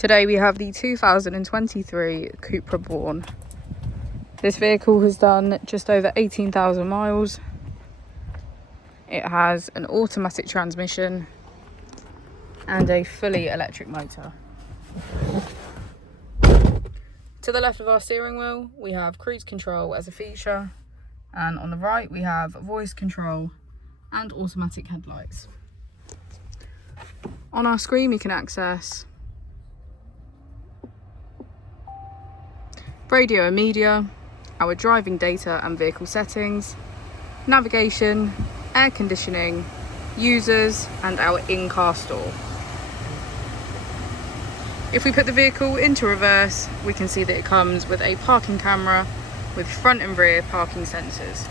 Today we have the 2023 Cupra Born. This vehicle has done just over 18,000 miles. It has an automatic transmission and a fully electric motor. To the left of our steering wheel, we have cruise control as a feature, and on the right we have voice control and automatic headlights. On our screen we can access radio and media, our driving data and vehicle settings, navigation, air conditioning, users, and our in-car store. If we put the vehicle into reverse, we can see that it comes with a parking camera with front and rear parking sensors.